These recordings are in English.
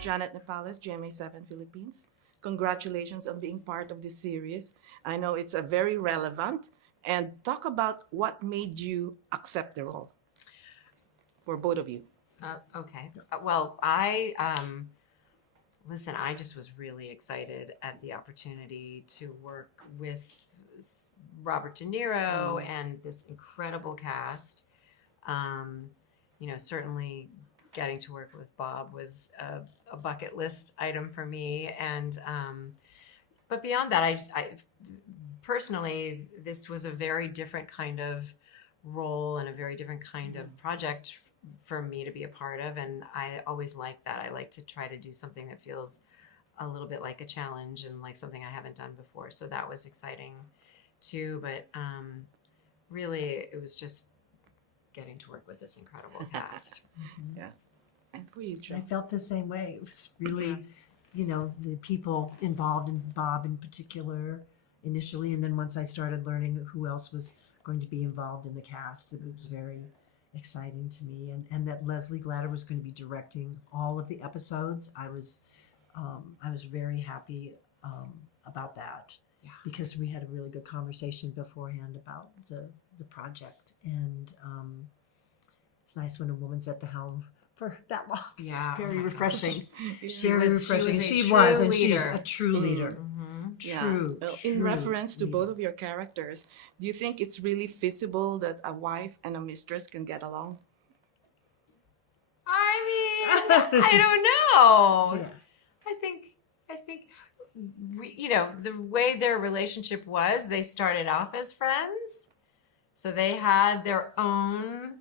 Janet Nepales, GMA7 Philippines. Congratulations on being part of this series. I know it's a very relevant. And talk about what made you accept the role for both of you. Okay. Well, listen, I just was really excited at the opportunity to work with Robert De Niro and this incredible cast. Certainly getting to work with Bob was a bucket list item for me. But beyond that, I personally, this was a very different kind of role and a very different kind of project for me to be a part of. And I always like that. I like to try to do something that feels a little bit like a challenge and like something I haven't done before. So that was exciting too. But really, it was just getting to work with this incredible cast. Yeah. And for you, I Joan. felt the same way. It was really, the people involved in Bob in particular initially, and then once I started learning who else was going to be involved in the cast, it was very exciting to me. And that Leslie Glatter was going to be directing all of the episodes. I was very happy about that. Yeah. Because we had a really good conversation beforehand about the project, and it's nice when a woman's at the helm for that long. Yeah. It's very Oh my refreshing. She Very was refreshing. a She true was, and she's leader. a true leader. Mm-hmm. True. Well, true in reference to leader. both of your characters, do you think it's really feasible that a wife and a mistress can get along? I mean, I don't know. Yeah. I think the way their relationship was, they started off as friends. So they had their own,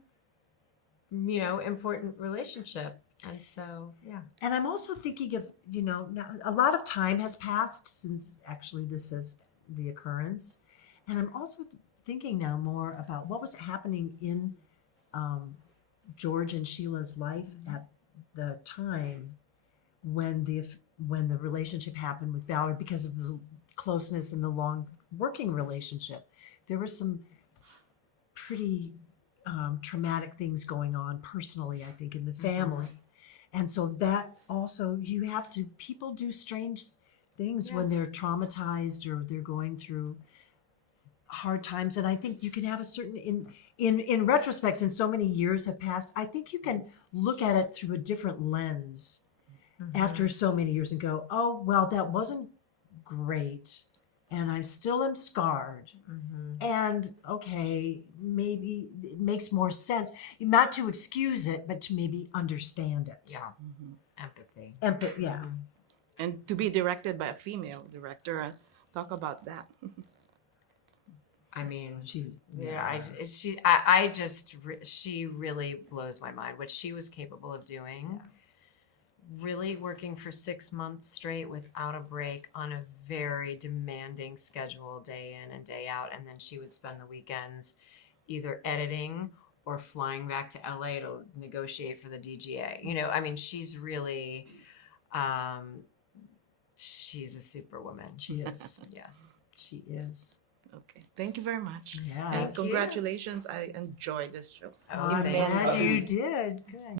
important relationship. And so, yeah. And I'm also thinking of, now a lot of time has passed since actually this is the occurrence. And I'm also thinking now more about what was happening in George and Sheila's life at the time when the relationship happened with Valerie, because of the closeness and the long working relationship. There were some pretty traumatic things going on personally, I think, in the family. And so that also, people do strange things when they're traumatized or they're going through hard times. And I think you can have a certain, in retrospect, since so many years have passed, I think you can look at it through a different lens after so many years and go, oh, well, that wasn't great. And I still am scarred. And okay, maybe it makes more sense, not to excuse it, but to maybe understand it. Yeah. Empathy. Yeah. And to be directed by a female director, talk about that. I mean, She really blows my mind what she was capable of doing. Yeah. Really working for 6 months straight without a break on a very demanding schedule, day in and day out. And then she would spend the weekends either editing or flying back to LA to negotiate for the DGA. She's really, she's a superwoman. She is. Yes. She is. Okay. Thank you very much. Yeah. And congratulations. I enjoyed this show. Oh, I'm thank glad you. you did. Good.